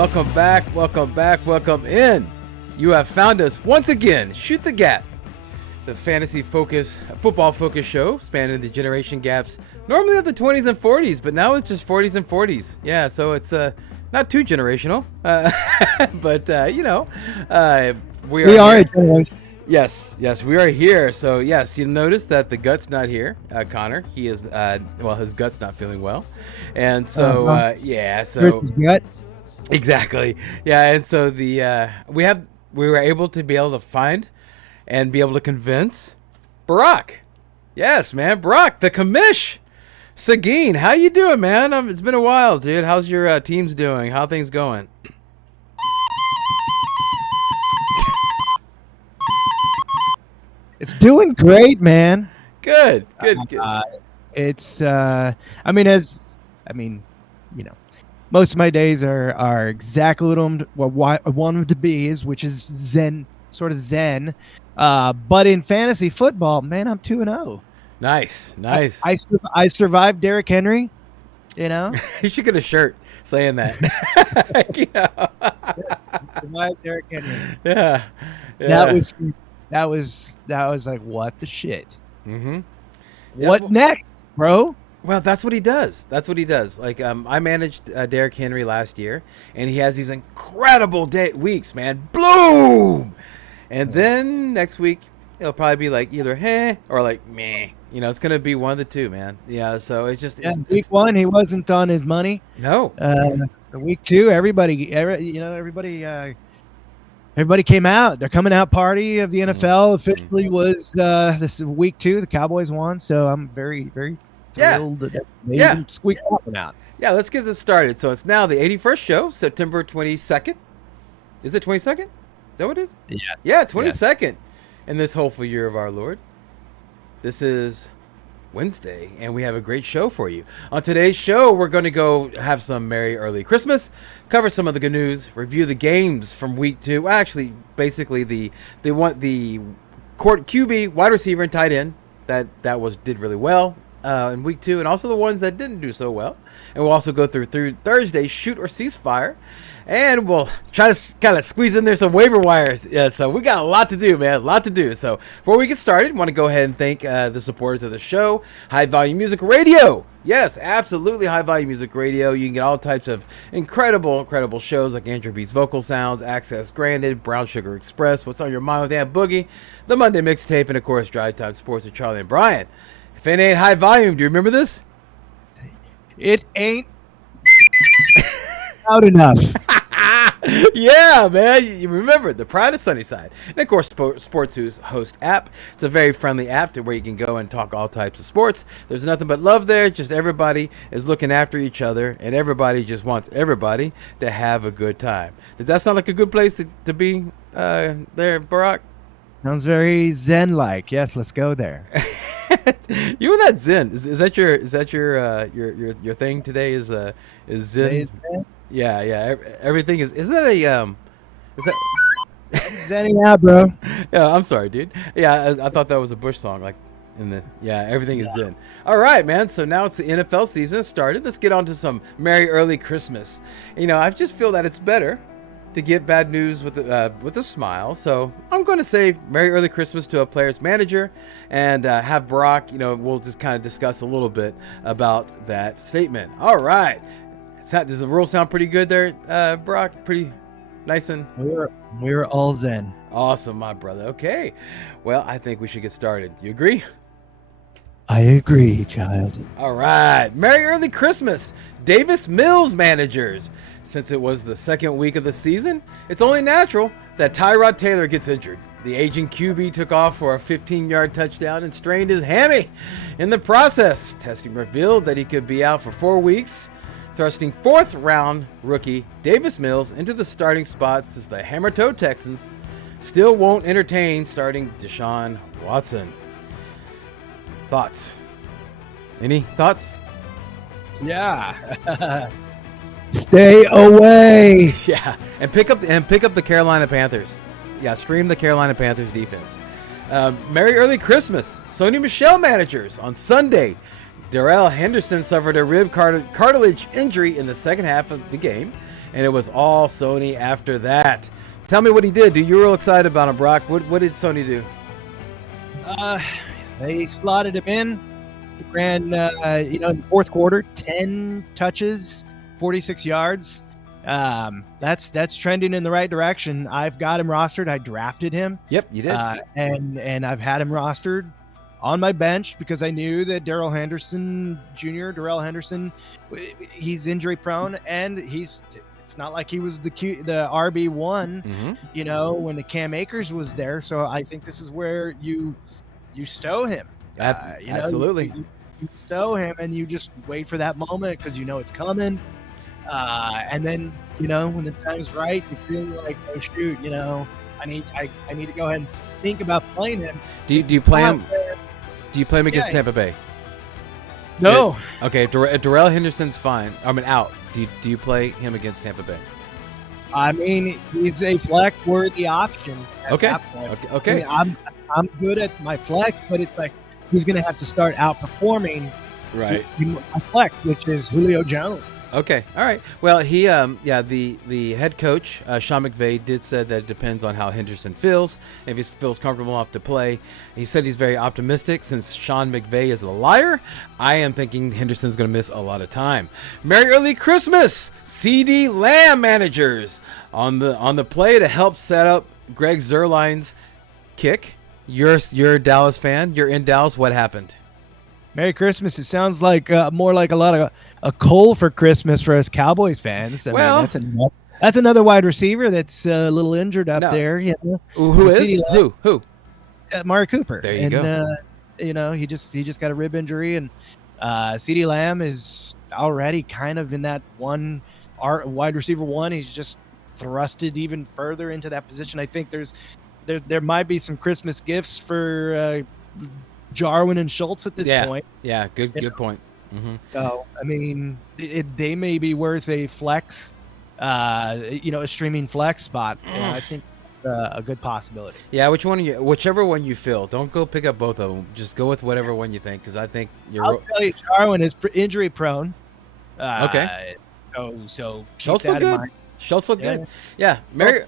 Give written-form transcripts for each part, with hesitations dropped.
welcome back, welcome in. You have found us once again. Shoot the Gap, the football focus show spanning the generation gaps, normally of the 20s and 40s, but now it's just 40s and 40s. Yeah, so it's not too generational, but we are a generation. Yes, we are here. So yes, you notice that the Gut's not here, Connor. He is his gut's not feeling well, and so his gut. Exactly. Yeah, and so we were able to find and be able to convince Barak. Yes, man, Barak, the Commish. Sagin, how you doing, man? It's been a while, dude. How's your teams doing? How things going? It's doing great, man. Good. It's most of my days are exactly what I want them to be, which is zen, sort of zen. But in fantasy football, man, I'm 2-0. Nice. I survived Derrick Henry. You know, you should get a shirt saying that. Survived Derrick Henry. Yeah. That was like, what the shit? Mm-hmm. What next, bro? Well, that's what he does. Like, I managed Derrick Henry last year, and he has these incredible weeks, man. Bloom! And then next week, it'll probably be like either hey or like meh. You know, it's going to be one of the two, man. Yeah, so it's just... week one, he wasn't on his money. No. Week two, everybody came out. Their coming out party of the NFL officially was this week 2. The Cowboys won, so I'm very, very thrilled that they even squeaked that one out. Yeah, let's get this started. So it's now the 81st show, September 22nd. Is it 22nd? Is that what it is? Yes. Yeah, 22nd in this hopeful year of our Lord. This is Wednesday, and we have a great show for you. On today's show, we're going to go have some Merry Early Christmas, cover some of the good news, review the games from week 2. Well, actually, basically the court QB, wide receiver, and tight end that did really well in week 2, and also the ones that didn't do so well. And we'll also go through Thursday's shoot or ceasefire. And we'll try to kind of squeeze in there some waiver wires. Yeah, so we got a lot to do, man. A lot to do. So before we get started, I want to go ahead and thank the supporters of the show, High Volume Music Radio. Yes, absolutely, High Volume Music Radio. You can get all types of incredible shows like Andrew B's Vocal Sounds, Access Granted, Brown Sugar Express, What's on Your Mind with Aunt Boogie, the Monday Mixtape, and of course, Drive Time Sports with Charlie and Brian. If it ain't High Volume, do you remember this? It ain't loud enough. Yeah, man, you remember the Pride of Sunnyside. And of course, Sports Host app. It's a very friendly app to where you can go and talk all types of sports. There's nothing but love there. Just everybody is looking after each other, and everybody just wants everybody to have a good time. Does that sound like a good place to be there, Barak? Sounds very zen-like. Yes, let's go there. You and that Zen is that your thing today? Is Zen? Zen? Yeah. Everything is. Isn't that a Is that? I'm zenning out, bro. Yeah, I'm sorry, dude. Yeah, I thought that was a Bush song, like everything is Zen. All right, man. So now it's the NFL season started. Let's get on to some Merry Early Christmas. You know, I just feel that it's better to get bad news with a smile. So I'm going to say Merry Early Christmas to a player's manager, and have Barak. We'll just kind of discuss a little bit about that statement. All right. Does the rule sound pretty good there, Barak? Pretty nice and... We're all zen. Awesome, my brother. Okay. Well, I think we should get started. You agree? I agree, child. All right. Merry Early Christmas, Davis Mills managers. Since it was the second week of the season, it's only natural that Tyrod Taylor gets injured. The aging QB took off for a 15-yard touchdown and strained his hammy. In the process, testing revealed that he could be out for 4 weeks, thrusting 4th-round rookie Davis Mills into the starting spot since the Hammer-Toe Texans still won't entertain starting Deshaun Watson. Thoughts? Any thoughts? Yeah. Stay away. Yeah, and pick up the Carolina Panthers. Yeah, stream the Carolina Panthers defense. Merry Early Christmas, Sony Michel managers. On Sunday, Darrell Henderson suffered a rib cartilage injury in the second half of the game, and it was all Sony after that. Tell me what he did. You were real excited about him, Brock. What did Sony do? They slotted him in. He ran, in the fourth quarter, 10 touches, 46 yards. That's trending in the right direction. I've got him rostered. I drafted him. Yep, you did. And I've had him rostered on my bench because I knew that Darrell Henderson, he's injury prone, and it's not like he was the RB1, when the Cam Akers was there. So I think this is where you stow him. Absolutely. You stow him and you just wait for that moment because it's coming. And then, when the time's right, you feel like, oh shoot, I need to go ahead and think about playing him. Do you play him? Do you play him against Tampa Bay? No. Okay, if Darrell Henderson's fine. Out. Do you play him against Tampa Bay? I mean, he's a flex worthy option at that point. Okay. I mean, I'm good at my flex, but it's like he's going to have to start outperforming my flex, which is Julio Jones. Okay, all right. Well, he, the head coach, Sean McVay, did say that it depends on how Henderson feels. If he feels comfortable enough to play, he said he's very optimistic. Since Sean McVay is a liar, I am thinking Henderson's going to miss a lot of time. Merry early Christmas, CD Lamb managers on the play to help set up Greg Zuerlein's kick. You're a Dallas fan. You're in Dallas. What happened? Merry Christmas. It sounds like more like a lot of a coal for Christmas for us Cowboys fans. I mean, that's another wide receiver that's a little injured up there. Who is? Who? Amari Cooper. There you go. He just got a rib injury, and CeeDee Lamb is already kind of in that wide receiver one. He's just thrusted even further into that position. I think there might be some Christmas gifts for Jarwin and Schultz at this point. Yeah, good point. Mm-hmm. So, I mean, they may be worth a flex, a streaming flex spot. I think a good possibility. Yeah, whichever one you feel. Don't go pick up both of them. Just go with whatever one you think, because I think I'll tell you, Jarwin is injury prone. Okay. So keep Schultz that in mind. Schultz look good. Yeah, Merry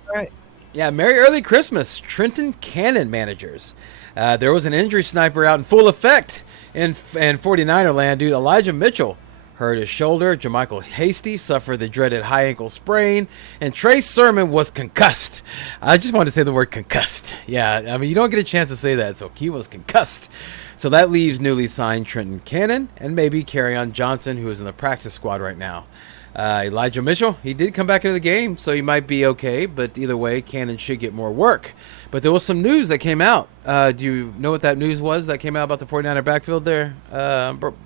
early Christmas, Trenton Cannon managers. There was an injury sniper out in full effect in 49er land, dude. Elijah Mitchell hurt his shoulder. JaMychal Hasty suffered the dreaded high ankle sprain, and Trey Sermon was concussed. I just wanted to say the word concussed. Yeah, I mean, you don't get a chance to say that, so he was concussed. So that leaves newly signed Trenton Cannon and maybe Kerryon Johnson, who is in the practice squad right now. Elijah Mitchell, he did come back into the game, so he might be okay, but either way, Cannon should get more work. But there was some news that came out. Do you know what that news was that came out about the 49er backfield there,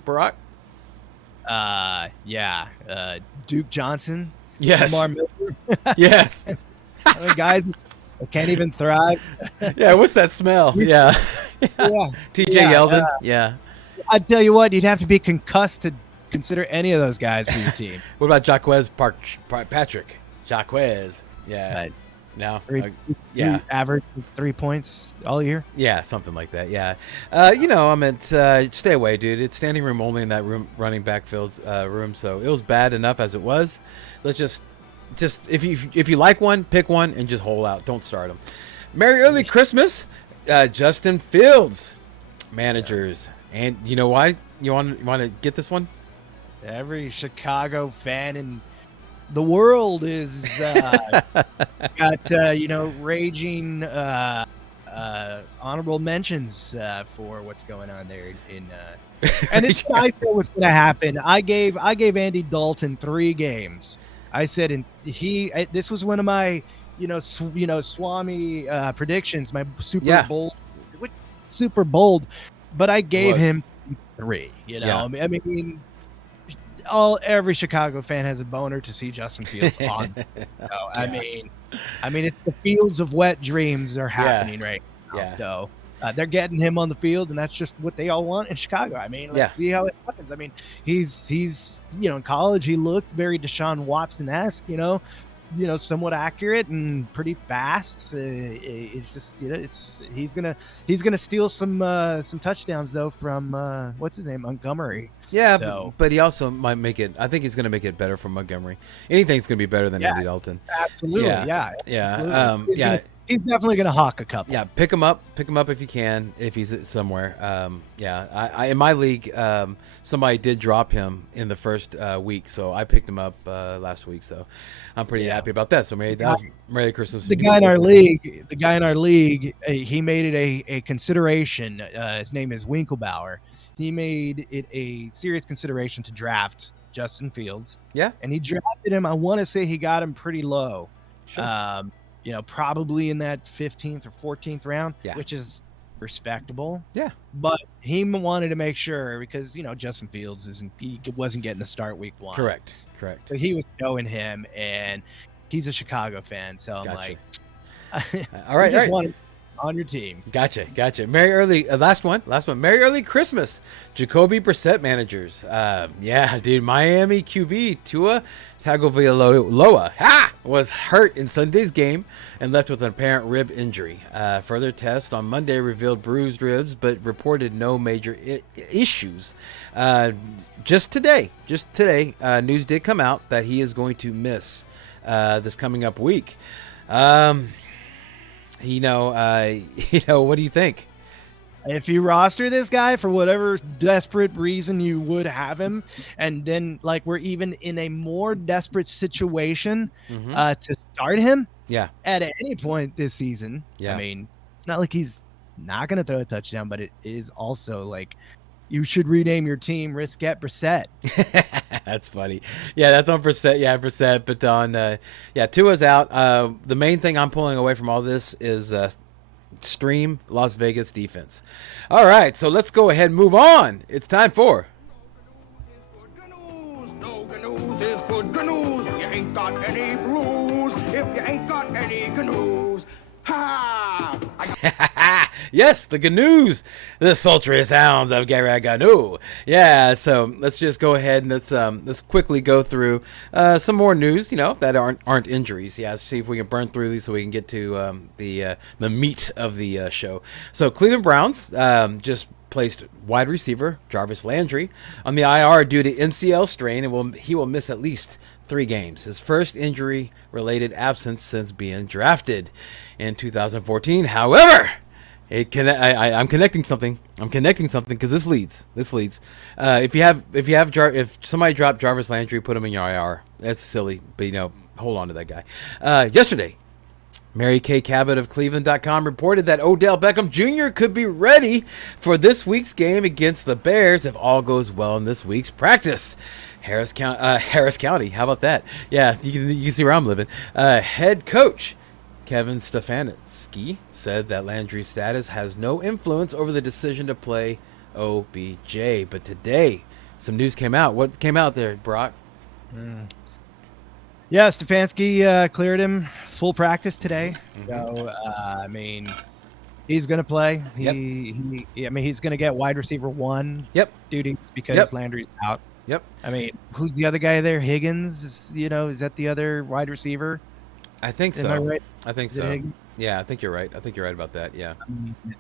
Barak? Duke Johnson. Yes. Lamar Miller. Yes. I mean, guys that can't even thrive. Yeah, what's that smell? Yeah. TJ Yeldon. Yeah. I'd tell you what, you'd have to be concussed to consider any of those guys for your team. What about Jaquez Patrick? Jaquez. Yeah. No. Average 3 points all year. Yeah, something like that. Yeah. Stay away, dude. It's standing room only in that room, running backfield's room. So it was bad enough as it was. Let's just if you like one, pick one and just hold out. Don't start them. Merry early Christmas, Justin Fields, managers. And you know why? You want to get this one? Every Chicago fan in the world is got raging honorable mentions for what's going on there in and this I said what's going to happen. I gave Andy Dalton 3 games. I said this was one of my Swami predictions, my super bold, but I gave him 3. I mean, every Chicago fan has a boner to see Justin Fields on. I mean, it's the fields of wet dreams are happening right now. Yeah. So they're getting him on the field, and that's just what they all want in Chicago. I mean, let's see how it happens. I mean, he's in college he looked very Deshaun Watson-esque, somewhat accurate and pretty fast. It's just he's gonna steal some touchdowns though from what's his name, Montgomery. Yeah, So but he also might make it. I think he's going to make it better for Montgomery. Anything's going to be better than yeah, Andy Dalton. absolutely, yeah. Yeah. He's definitely gonna hawk a couple. Yeah, pick him up if you can, if he's somewhere. I in my league, somebody did drop him in the first week, so I picked him up last week. So I'm pretty happy about that. So Merry Christmas. The guy in our league, he made it a consideration. His name is Winklebauer. He made it a serious consideration to draft Justin Fields. Yeah, and he drafted him. I want to say he got him pretty low. Sure. Probably in that 15th or 14th round, which is respectable. Yeah. But he wanted to make sure because, Justin Fields wasn't getting the start week 1. Correct. So he was showing him, and he's a Chicago fan. So I'm like, all right, just wanted on your team. Gotcha. Merry early, last one. Merry early Christmas, Jacoby Brissett managers. Dude, Miami QB Tua Tagovailoa was hurt in Sunday's game and left with an apparent rib injury. Further test on Monday revealed bruised ribs, but reported no major issues. Just today, news did come out that he is going to miss this coming up week. What do you think? If you roster this guy for whatever desperate reason you would have him, and then we're even in a more desperate situation to start him at any point this season. I mean, it's not like he's not going to throw a touchdown, but it is also you should rename your team Risk Get Brissett. That's funny. Yeah, that's on Brissett. Yeah, Brissett. But on, Tua's out. The main thing I'm pulling away from all this is stream Las Vegas defense. All right, so let's go ahead and move on. It's time for... No news is good news. You ain't got any blues if you ain't got any news. Ha! Yes, the GNUs, the sultriest sounds of Ganu. Yeah, so let's just go ahead and let's quickly go through some more news, that aren't injuries. Yeah, let's see if we can burn through these so we can get to the meat of the show. So Cleveland Browns just placed wide receiver Jarvis Landry on the IR due to MCL strain, and he will miss at least 3 games. His first injury-related absence since being drafted in 2014. However, I'm connecting something. Because this leads. If somebody dropped Jarvis Landry, put him in your IR. That's silly, but hold on to that guy. Yesterday, Mary Kay Cabot of Cleveland.com reported that Odell Beckham Jr. could be ready for this week's game against the Bears if all goes well in this week's practice. Harris County, how about that? Yeah, you can see where I'm living. Head coach Kevin Stefanski said that Landry's status has no influence over the decision to play OBJ. But today, some news came out. What came out there, Barak? Yeah, Stefanski cleared him full practice today. So, he's going to play. He's going to get wide receiver 1 duties because Landry's out. Yep. Who's the other guy there? Higgins, is that the other wide receiver? I think so. Am I right? I think so. Yeah, I think you're right. About that. Yeah.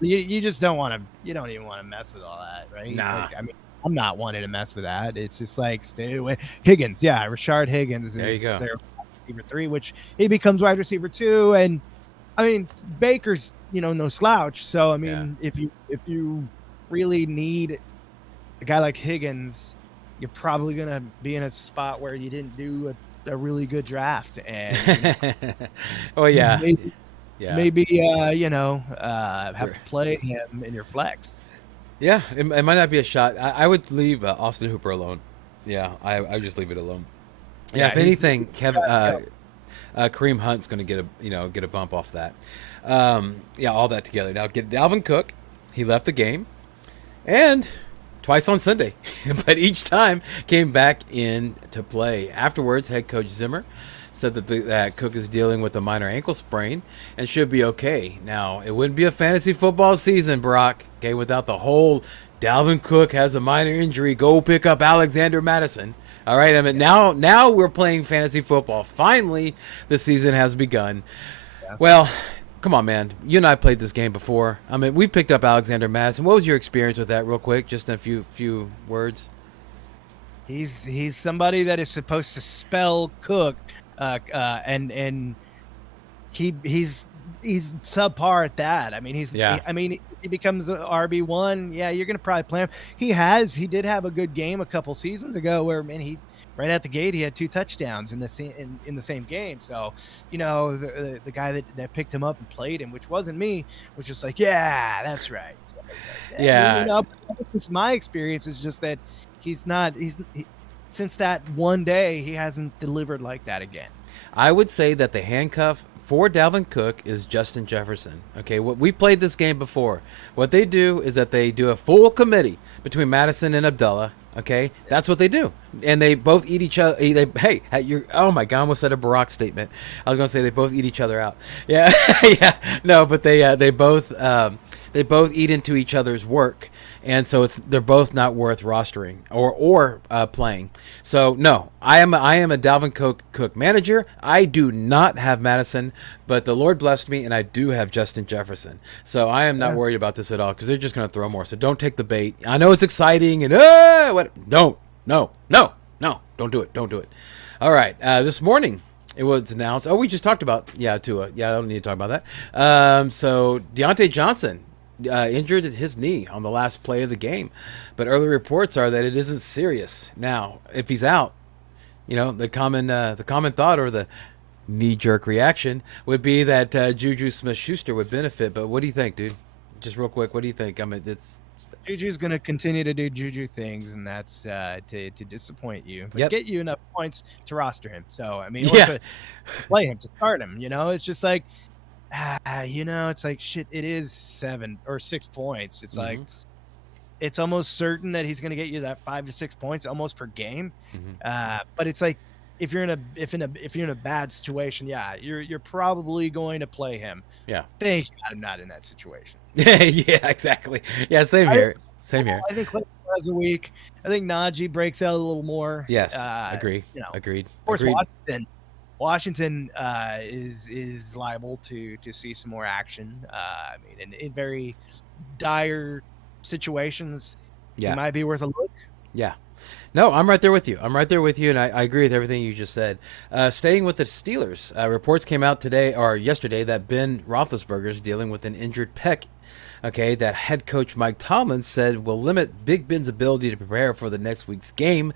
You just don't want to. You don't even want to mess with all that, right? Nah. I'm not wanting to mess with that. It's just stay away. Higgins, Rashard Higgins is their wide receiver 3, which he becomes wide receiver 2, and Baker's no slouch. So if you really need a guy like Higgins, you're probably gonna be in a spot where you didn't do a really good draft, and maybe have to play him in your flex. Yeah, it might not be a shot. I would leave Austin Hooper alone. Yeah, I just leave it alone. Yeah, if anything, Kareem Hunt's going to get a bump off that. All that together. Now get Dalvin Cook. He left the game, and twice on Sunday, but each time came back in to play. Afterwards, head coach Zimmer said that Cook is dealing with a minor ankle sprain and should be okay. Now, it wouldn't be a fantasy football season, Barak, without the whole Dalvin Cook has a minor injury, go pick up Alexander Madison. All right, I mean, now we're playing fantasy football. Finally, the season has begun. Yeah. Well, come on, man. You and I played this game before. I mean, we picked up Alexander Madison. What was your experience with that, real quick? Just in a few words. He's somebody that is supposed to spell Cook, and he's subpar at that. I mean, he becomes a RB1. Yeah, you're gonna probably play him. He did have a good game a couple seasons ago where, man, he right out the gate he had 2 touchdowns in the same game. So, the guy that picked him up and played him, which wasn't me, was just like, yeah, that's right. So I was like, Yeah. Since my experience is just that since that one day he hasn't delivered like that again. I would say that the handcuff for Dalvin Cook is Justin Jefferson. Okay, we played this game before. What they do is that they do a full committee between Madison and Abdullah. Okay, that's what they do, and they both eat each other. Oh my God, I almost said a Barak statement. I was gonna say they both eat each other out. Yeah, yeah, no, but they both eat into each other's work. And so they're both not worth rostering or playing. So no, I am a Dalvin Cook manager. I do not have Madison, but the Lord blessed me, and I do have Justin Jefferson. So I am not worried about this at all because they're just going to throw more. So don't take the bait. I know it's exciting and what? No, don't do it. All right, this morning it was announced. Oh, we just talked about Tua. Yeah, I don't need to talk about that. So Deontay Johnson injured his knee on the last play of the game, but early reports are that it isn't serious. Now, if he's out, the common thought or the knee-jerk reaction would be that Juju Smith-Schuster would benefit. But what do you think, dude? Just real quick, what do you think? I mean, Juju's going to continue to do Juju things, and that's to disappoint you, but get you enough points to roster him. So, I mean, to play him, to start him, it's just like, it's like, shit, it is 7 or 6 points. It's like, it's almost certain that he's going to get you that 5 to 6 points almost per game. But it's like, if you're in a bad situation, you're probably going to play him. Yeah. Thank God I'm not in that situation. Yeah, exactly. Yeah, same here. I think Clayton has a week. I think Najee breaks out a little more. Yes, Agreed. Of course, Washington is liable to see some more action. I mean, in very dire situations, it might be worth a look. Yeah. No, I'm right there with you. And I agree with everything you just said. Staying with the Steelers, reports came out today or yesterday that Ben Roethlisberger is dealing with an injured pec. Okay, that head coach Mike Tomlin said will limit Big Ben's ability to prepare for the next week's game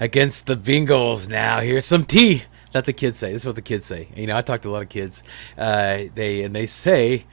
against the Bengals. Now, here's some tea that the kids say. This is what the kids say. I talk to a lot of kids. They say,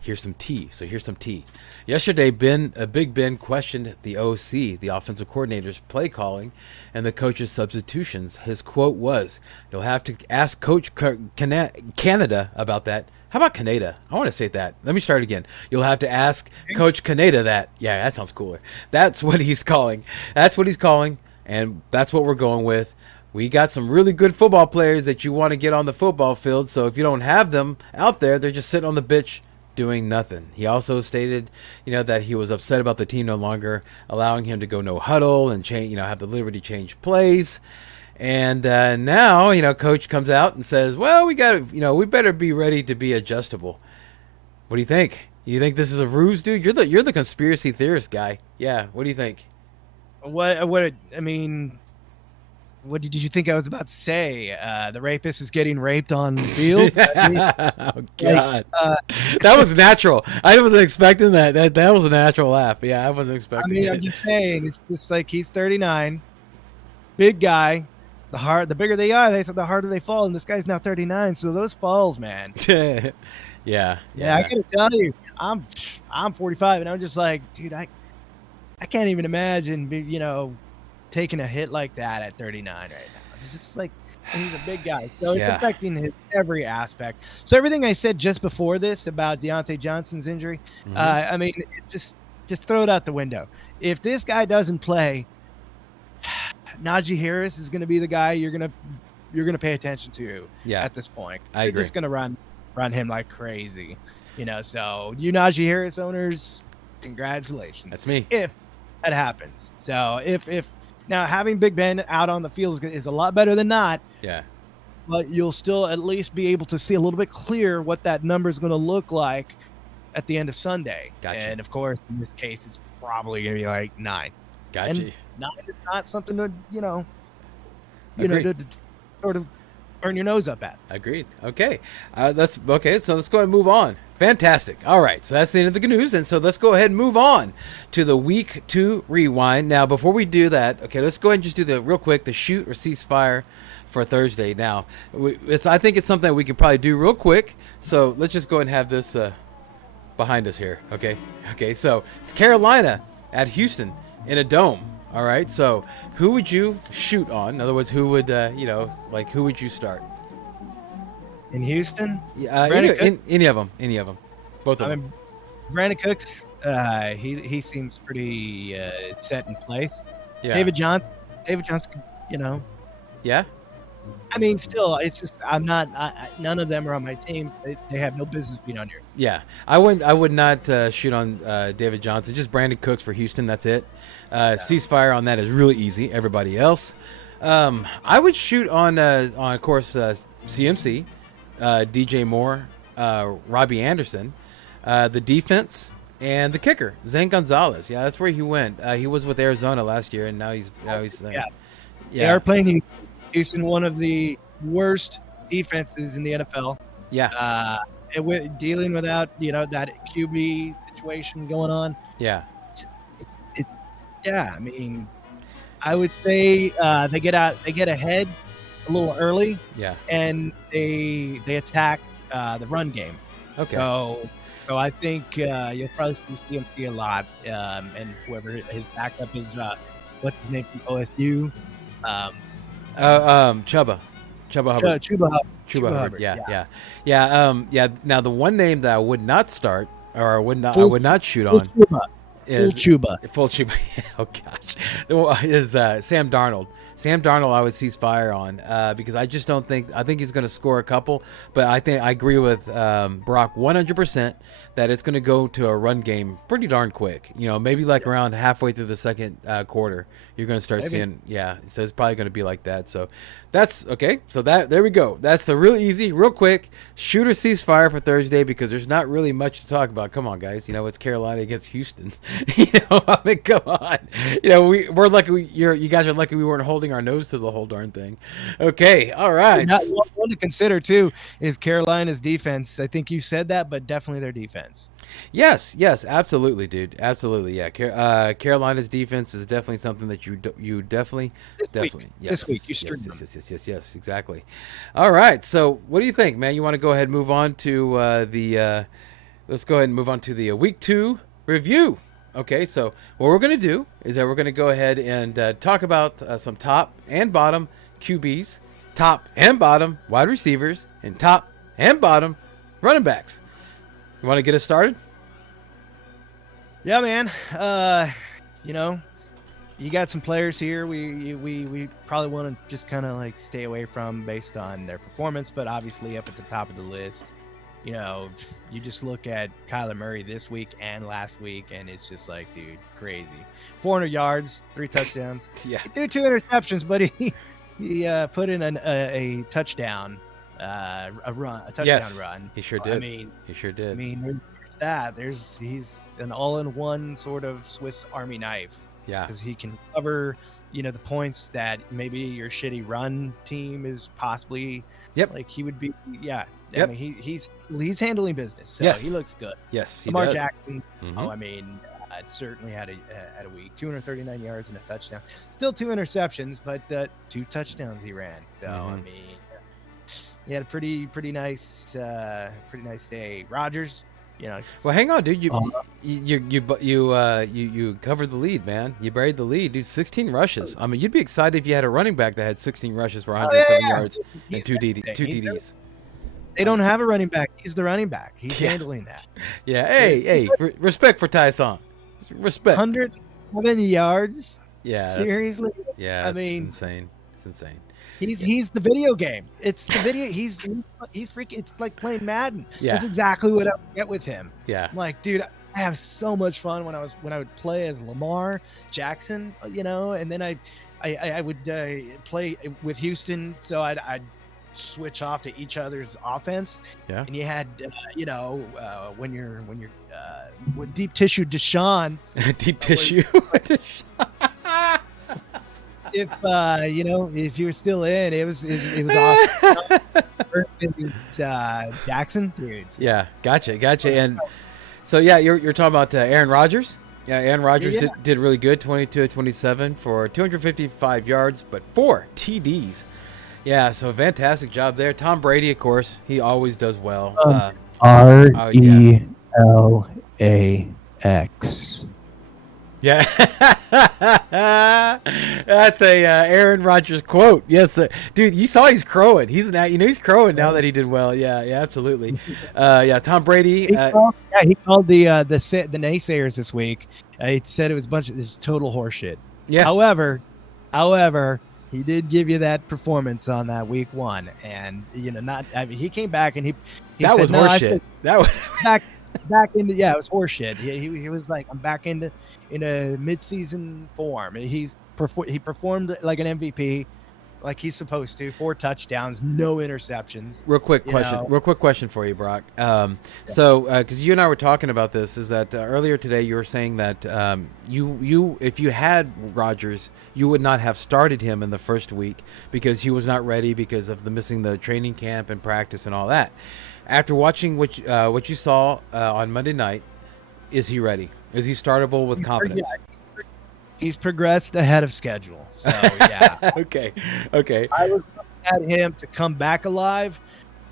here's some tea. So here's some tea. Yesterday, Big Ben questioned the OC, the offensive coordinator's play calling, and the coach's substitutions. His quote was, "You'll have to ask Coach Canada about that." How about Canada? I want to say that. Let me start again. You'll have to ask Coach Canada that. Yeah, that sounds cooler. That's what he's calling. And that's what we're going with. We got some really good football players that you want to get on the football field. So if you don't have them out there, they're just sitting on the bench doing nothing. He also stated, that he was upset about the team no longer allowing him to go no huddle and change, have the liberty change plays. And now, coach comes out and says, well, we better be ready to be adjustable. What do you think? You think this is a ruse, dude? You're the conspiracy theorist guy. Yeah. What do you think? What did you think I was about to say? The rapist is getting raped on the field? Oh, God. That was natural. I wasn't expecting that. That was a natural laugh. Yeah, I wasn't expecting it. I'm just saying, it's just like he's 39, big guy. The bigger they are, the harder they fall. And this guy's now 39, so those falls, man. Yeah. I gotta tell you, I'm 45, and I'm just like, dude, I can't even imagine, taking a hit like that at 39 right now. It's just like, and he's a big guy, so it's affecting his every aspect. So everything I said just before this about Deontay Johnson's injury, just throw it out the window. If this guy doesn't play, Najee Harris is going to be the guy you're going to pay attention to at this point. I agree. You're just going to run him like crazy, so you Najee Harris owners, congratulations. That's me. If that happens. So if Now, having Big Ben out on the field is a lot better than not. Yeah. But you'll still at least be able to see a little bit clear what that number is going to look like at the end of Sunday. Gotcha. And of course, in this case, it's probably going to be like 9. Gotcha. And 9 is not something to, to sort of turn your nose up at. Agreed. Okay. That's okay. So let's go ahead and move on. Fantastic. All right. So that's the end of the news. And so let's go ahead and move on to the week 2 rewind. Now, before we do that, okay, let's go ahead and just do the shoot or ceasefire for Thursday. Now, I think it's something that we can probably do real quick. So let's just go ahead and have this behind us here. Okay. Okay. So it's Carolina at Houston in a dome. All right. So who would you shoot on? In other words, who would, who would you start? In Houston? Yeah, any of them. Both of them. Brandon Cooks, he seems pretty set in place. Yeah. David Johnson, Yeah. I mean, still, it's just none of them are on my team. They have no business being on yours. Yeah, I would not shoot on David Johnson. Just Brandon Cooks for Houston. That's it. Ceasefire on that is really easy. Everybody else, I would shoot on of course CMC, DJ Moore, Robbie Anderson, the defense, and the kicker Zane Gonzalez. Yeah, that's where he went. He was with Arizona last year, and now he's yeah. They are playing Houston, one of the worst defenses in the NFL. Yeah. And dealing without that QB situation going on. Yeah. It's I mean, I would say they get ahead a little early. Yeah. And they attack the run game. Okay. So I think you'll probably see CMC a lot, and whoever his backup is, what's his name from OSU? Chuba Hubbard. Chuba Hubbard. Yeah. Now the one name that I would not start or I would not shoot on is Full Chuba. Oh gosh, is Sam Darnold. Sam Darnold, I would cease fire on because I just don't think. I think he's going to score a couple, but I agree with Barak 100% that it's going to go to a run game pretty darn quick. Maybe around halfway through the second quarter, you're going to start seeing. Yeah, so it's probably going to be like that. So that's okay. So there we go. That's the real easy, real quick shoot or ceasefire for Thursday because there's not really much to talk about. Come on, guys. It's Carolina against Houston. I mean, come on. We're lucky. You guys are lucky we weren't holding our nose to the whole darn thing. Okay, all right. One to consider too is Carolina's defense. I think you said that, but definitely their defense. Yes, absolutely, dude. Absolutely, yeah. Carolina's defense is definitely something that you definitely this week you stream them. Yes, exactly. All right. So, what do you think, man? You want to go ahead and move on to let's go ahead and move on to the week 2 review. Okay, so what we're going to do is that we're going to go ahead and talk about some top and bottom QBs, top and bottom wide receivers, and top and bottom running backs. You want to get us started? Yeah, man. You got some players here we probably want to just kind of stay away from based on their performance, but obviously up at the top of the list. You just look at Kyler Murray this week and last week, and it's just dude, crazy. 400 yards, 3 touchdowns. Yeah. He threw 2 interceptions, but he put in a touchdown, a touchdown run. He sure did. He sure did. I mean, there's that. He's an all-in-one sort of Swiss Army knife. Yeah. Because he can cover, the points that maybe your shitty run team is possibly. Yep. He would be. Yeah. Yep. I mean, he's handling business. So yes. He looks good. Yes. He Lamar does. Jackson. Mm-hmm. Certainly had a week. 239 yards and a touchdown. Still 2 interceptions, but 2 touchdowns he ran. So Mm-hmm. I mean, he had a pretty nice day. Rodgers. Well, hang on, dude. You covered the lead, man. You buried the lead, dude. 16 rushes. I mean, you'd be excited if you had a running back that had 16 rushes for 107 yards and 2 TDs. They don't have a running back. He's the running back. He's handling that. Yeah. Hey, respect for Tyson. Respect. 107 yards. Yeah. Seriously. Yeah. I mean, insane. It's insane. He's the video game. It's the video. He's freaking. It's like playing Madden. Yeah. That's exactly what I would get with him. Yeah. I'm like, dude, I have so much fun when I would play as Lamar Jackson, and then I I would play with Houston, so I'd switch off to each other's offense. Yeah. And you had, when you're with deep tissue Deshaun, Deep tissue. if you were still in, it was awesome. Versus Jackson, dude. Yeah, gotcha. And so yeah, you're talking about Aaron Rodgers. Yeah, Aaron Rodgers did really good, 22-27 for 255 yards, but 4 TDs. Yeah, so fantastic job there. Tom Brady, of course, he always does well. RELAX. Yeah, that's a Aaron Rodgers quote. Yes, sir. Dude, you saw he's crowing. He's crowing now that he did well. Yeah, absolutely. Tom Brady. He called the naysayers this week. He said it was a bunch of this total horseshit. Yeah. However, he did give you that performance on that week 1, and he came back and he that said, was horseshit. That was back into it was horseshit. He was like, I'm back in a midseason form. He performed like an MVP, like he's supposed to. 4 touchdowns, no interceptions. Real quick question for you, Brock. So because you and I were talking about this, is that earlier today you were saying that you if you had Rodgers, you would not have started him in the first week because he was not ready because of the missing the training camp and practice and all that. After watching what you saw on Monday night, is he ready? Is he startable with confidence? He's progressed ahead of schedule. So yeah. Okay. I was looking at him to come back alive,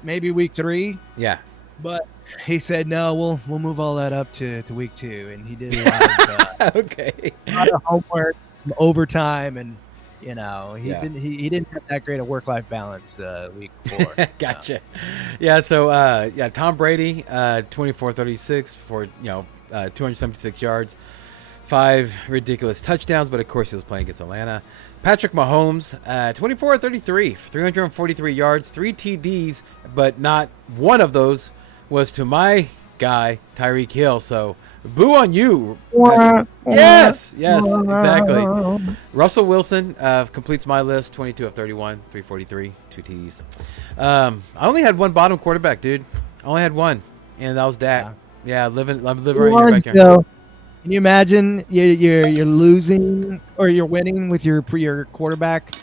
maybe week 3. Yeah. But he said no. We'll move all that up to week 2, and he did a lot of a lot of homework, some overtime, and he didn't have that great a work-life balance week 4. Gotcha. Yeah. So Tom Brady, 24-36 for 276 yards, 5 ridiculous touchdowns, but of course he was playing against Atlanta. Patrick Mahomes, 24-33, 343 yards, 3 TDs, but not one of those was to my guy Tyreek Hill. So boo on you. Yes, exactly. Russell Wilson completes my list, 22 of 31, 343, 2 TDs. I only had one bottom quarterback, dude. I only had one, and that was Dak. Yeah, I'm living right in your backyard. Can you imagine you're losing or you're winning with your quarterback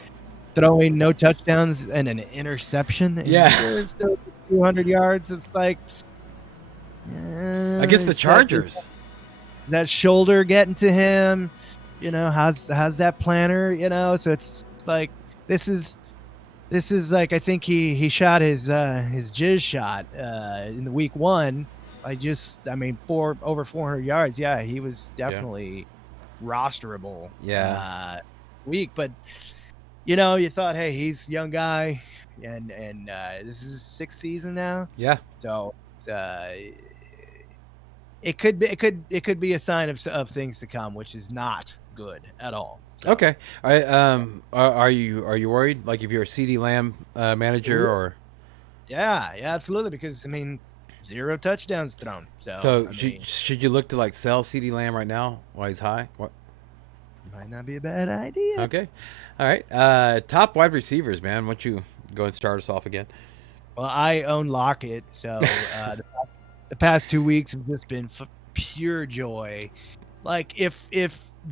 throwing no touchdowns and an interception? And yeah, still 200 yards. It's like against the Chargers. That shoulder getting to him, how's that planner, so it's like this is like, I think he shot his jizz shot in the week 1. Over 400 yards. Yeah, he was definitely rosterable. Yeah. Week, but you thought, hey, he's a young guy, and this is his 6th season now. Yeah. So it could be a sign of things to come, which is not good at all. So. Okay. All right. Are you worried? Like if you're a CeeDee Lamb manager or? Yeah, absolutely. Because 0 touchdowns thrown. So should you look to like sell CeeDee Lamb right now while he's high? What? Might not be a bad idea. Okay. All right. Top wide receivers, man. Why don't you go and start us off again? Well, I own Lockett, so the past 2 weeks have just been pure joy. Like if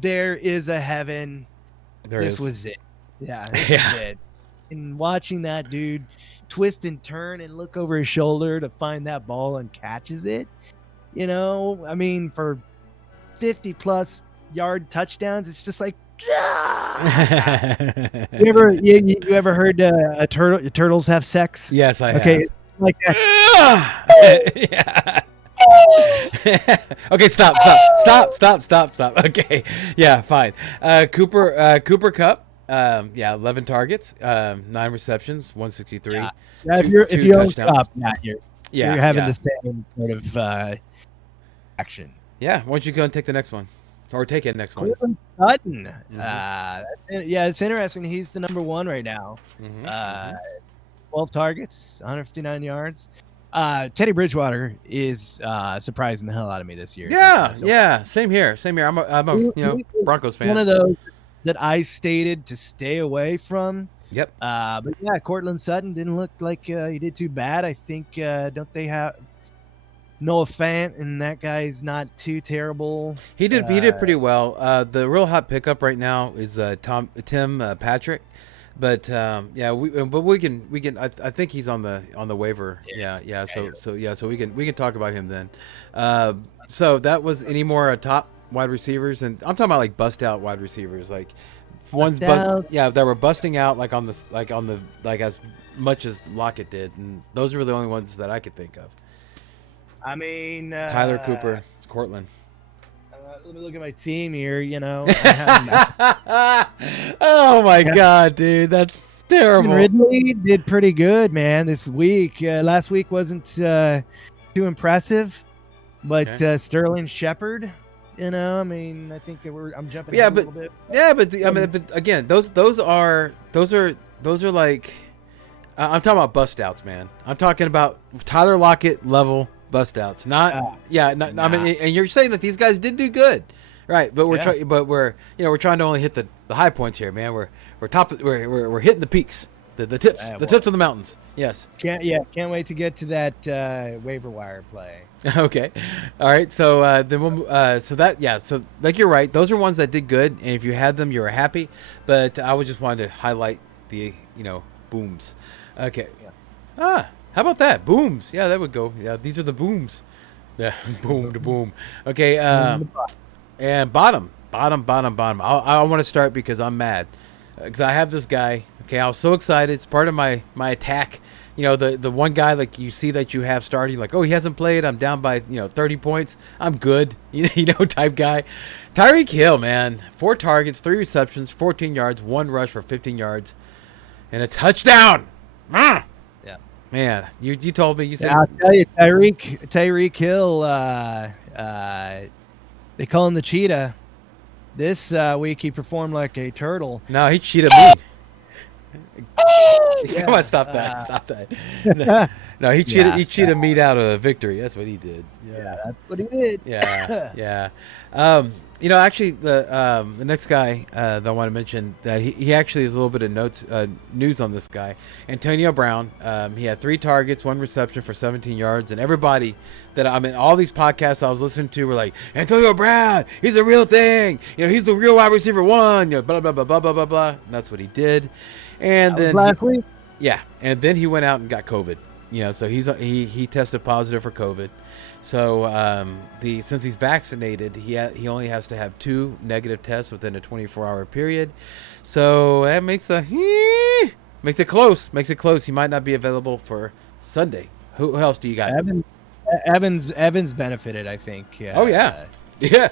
there is a heaven, this was it. Yeah, this is it. And watching that dude twist and turn and look over his shoulder to find that ball and catches it, for 50+ yard touchdowns, it's just like, you ever heard turtles have sex? Yes, I have. Okay, like that. Yeah. Okay, stop. Okay, yeah, fine. Cooper Kupp. 11 targets, 9 receptions, 163. Yeah, if you own Kupp, you're having the same sort of action. Yeah, why don't you go and take the next one, or take it next one? Sutton. It's interesting. He's the number 1 right now. 12 targets, 159 yards. Teddy Bridgewater is surprising the hell out of me this year. Yeah, same here. I'm a Broncos fan. that I stated to stay away from. Yep. But yeah, Cortland Sutton didn't look like he did too bad. I think don't they have Noah Fant, and that guy's not too terrible. He did pretty well. The real hot pickup right now is Tim Patrick. But we can. I think he's on the waiver. Yeah. So we can talk about him then. So that was any more top wide receivers, and I'm talking about like bust out wide receivers, like ones that were busting out like as much as Lockett did, and those were the only ones that I could think of. I mean, Tyler Cooper, Cortland. Let me look at my team here. Oh my God, dude, that's terrible. Ridley did pretty good, man, this week. Last week wasn't too impressive, but Sterling Shepard, I mean, I think I'm jumping a little bit. Yeah, but again, those are like I'm talking about bust outs, man. I'm talking about Tyler Lockett level bust outs, I mean, and you're saying that these guys did do good, right? But we're trying to only hit the high points here, man. We're hitting the peaks, the tips, tips of the mountains. Yes. Can't wait to get to that waiver wire play. Okay, all right. So so like you're right. Those are ones that did good, and if you had them, you were happy. But I was just wanted to highlight the booms. Okay. Yeah. How about that? Booms. Yeah, that would go. Yeah, these are the booms. Yeah, boom to boom. Okay, and bottom. I want to start because I'm mad. Because I have this guy. Okay, I was so excited. It's part of my attack. The one guy, like, you see that you have starting, like, oh, he hasn't played. I'm down by, 30 points. I'm good. Type guy. Tyreek Hill, man. 4 targets, 3 receptions, 14 yards, 1 rush for 15 yards, and a touchdown. Yeah. Man, you told me, you said. I'll tell you, Tyreek Hill, they call him the cheetah. This week he performed like a turtle. No, he cheated me. Come on, stop that. No, he cheated meat out of a victory. That's what he did. Yeah, that's what he did. Yeah. Actually, the next guy that I want to mention, that he actually has a little bit of news on this guy, Antonio Brown. He had 3 targets, 1 reception for 17 yards, and everybody all these podcasts I was listening to were like, Antonio Brown, he's a real thing. He's the real wide receiver 1. Blah blah blah blah blah blah blah. And that's what he did. And then last week. Yeah, and then he went out and got COVID. So he tested positive for COVID. So since he's vaccinated, he only has to have 2 negative tests within a 24-hour period. So that makes it close. Makes it close. He might not be available for Sunday. Who else do you got? Evans benefited, I think. Yeah. Oh yeah. Yeah.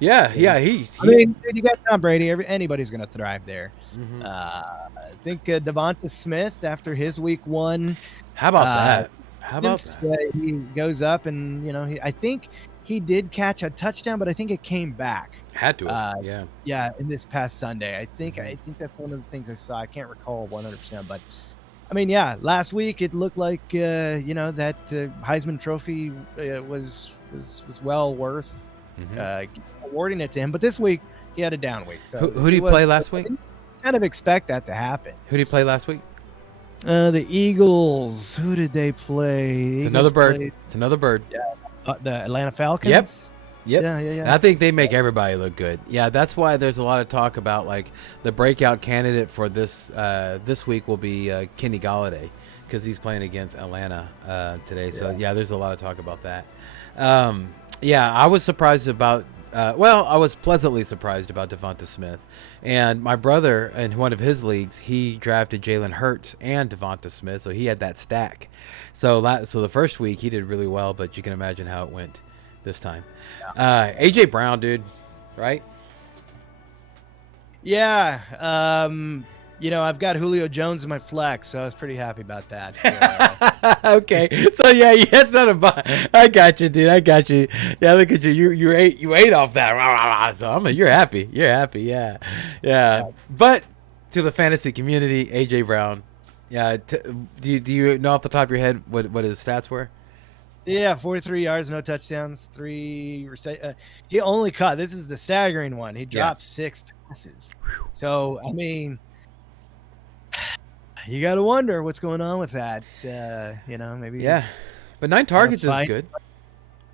I mean, you got Tom Brady. Anybody's going to thrive there. Mm-hmm. I think Devonta Smith, after his week 1. How about that? How about that? He goes up, and I think he did catch a touchdown, but I think it came back. Had to have. Yeah. In this past Sunday, I think that's one of the things I saw. I can't recall 100%, but I mean, yeah. Last week it looked like that Heisman Trophy was well worth awarding it to him. But this week he had a down week. So who did he play last week? Kind of expect that to happen. Who did he play last week? The Eagles. Who did they play? It's another bird. It's another bird. Yeah. The Atlanta Falcons. Yep. Yeah. I think they make everybody look good. Yeah, that's why there's a lot of talk about, like, the breakout candidate for this week will be Kenny Golladay, because he's playing against Atlanta today. So yeah, there's a lot of talk about that. I was surprised about. I was pleasantly surprised about Devonta Smith. And my brother, in one of his leagues, he drafted Jalen Hurts and Devonta Smith, so he had that stack. So the first week he did really well, but you can imagine how it went this time. Yeah. AJ Brown, dude, right? Yeah. I've got Julio Jones in my flex, so I was pretty happy about that. Okay, so it's not a buy. I got you, dude. I got you. Yeah, look at you. You ate off that. So you're happy. You're happy. Yeah. But to the fantasy community, AJ Brown. Yeah. Do you know off the top of your head what his stats were? Yeah, 43 yards, no touchdowns, 3. He only caught. This is the staggering one. He dropped 6 passes. So, I mean, you got to wonder what's going on with that. Maybe Yeah, but 9 targets is good.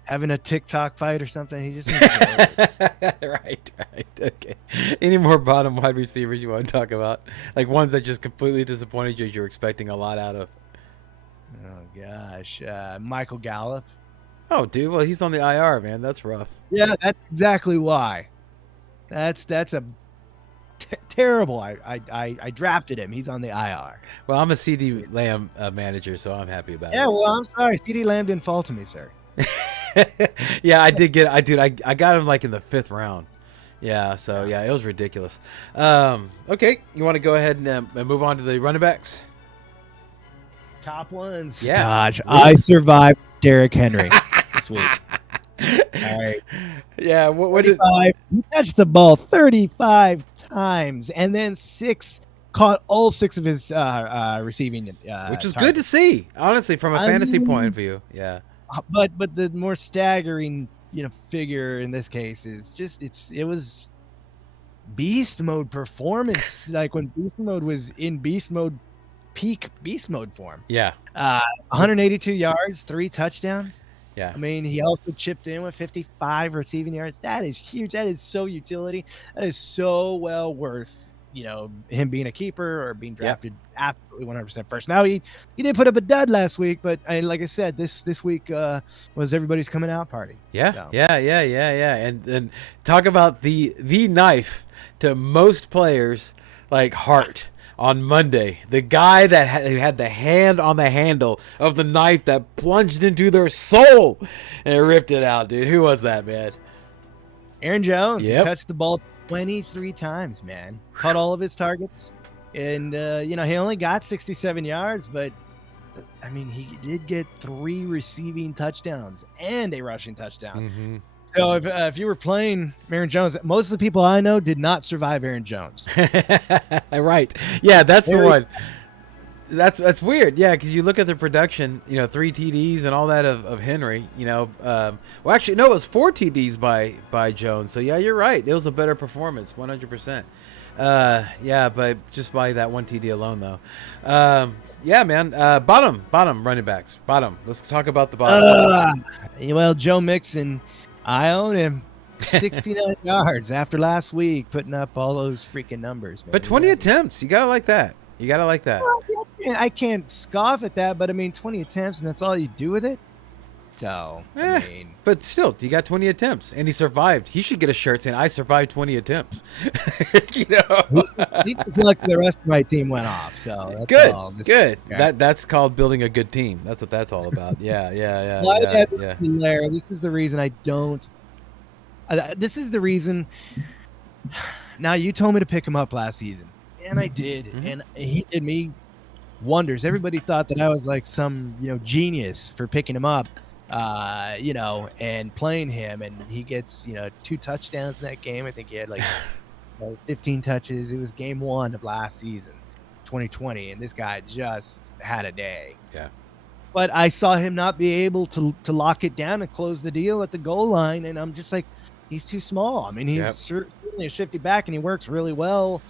Having a TikTok fight or something. He just needs to right. Okay. Any more bottom wide receivers you want to talk about? Like ones that just completely disappointed you, you're expecting a lot out of? Oh, gosh. Michael Gallup. Oh, dude. Well, he's on the IR, man. That's rough. Yeah, that's exactly why. That's a terrible. I drafted him. He's on the IR. Well, I'm a CD Lamb manager, so I'm happy about it. Yeah, well, I'm sorry. CD Lamb didn't fall to me, sir. Yeah, I got him like in the 5th round. Yeah, so yeah, it was ridiculous. Okay, you want to go ahead and move on to the running backs? Top ones. Yeah. Gosh, I survived Derrick Henry this week. All right. Yeah, what did he touched the ball 35 times and then caught all 6 of his receiving which is targets. good to see, honestly, from a fantasy point of view. Yeah. But the more staggering, figure in this case is just it was beast mode performance, like when beast mode was in beast mode, peak beast mode form. Yeah. 182 yards, 3 touchdowns. Yeah. I mean, he also chipped in with 55 receiving yards. That is huge. That is so utility. That is so well worth, him being a keeper or being drafted absolutely 100% first. Now he did put up a dud last week, but like I said, this week was everybody's coming out party. Yeah. So. Yeah. And talk about the knife to most players, like Hart. On Monday, the guy that had the hand on the handle of the knife that plunged into their soul and it ripped it out, dude. Who was that, man? Aaron Jones. Yep. He touched the ball 23 times, man. Caught all of his targets. And, he only got 67 yards, but, I mean, he did get 3 receiving touchdowns and a rushing touchdown. Mm-hmm. So if you were playing Aaron Jones, most of the people I know did not survive Aaron Jones. Right. Yeah, that's the one. That's weird. Yeah, because you look at the production, 3 TDs and all that of Henry. Well, actually, no, it was 4 TDs by Jones. So yeah, you're right. It was a better performance, 100%. Yeah, but just by that 1 TD alone, though. Yeah, man. Bottom running backs. Let's talk about the bottom. Well, Joe Mixon. I own him. 69 yards after last week, putting up all those freaking numbers. Man. But 20 attempts, you gotta like that. Well, I can't scoff at that, but I mean, 20 attempts, and that's all you do with it. So, I mean, but still, you got 20 attempts, and he survived. He should get a shirt saying, "I survived 20 attempts." He's lucky the rest of my team went off. So that's good, all. Good. That's called building a good team. That's what that's all about. Yeah. This is the reason I don't. This is the reason. Now, you told me to pick him up last season, and I did, and he did me wonders. Everybody thought that I was like some genius for picking him up. And playing him, and he gets 2 touchdowns in that game. I think he had like 15 touches. It was game 1 of last season, 2020, and this guy just had a day. Yeah. But I saw him not be able to lock it down and close the deal at the goal line, and I'm just like, he's too small. I mean, he's certainly a shifty back, and he works really well,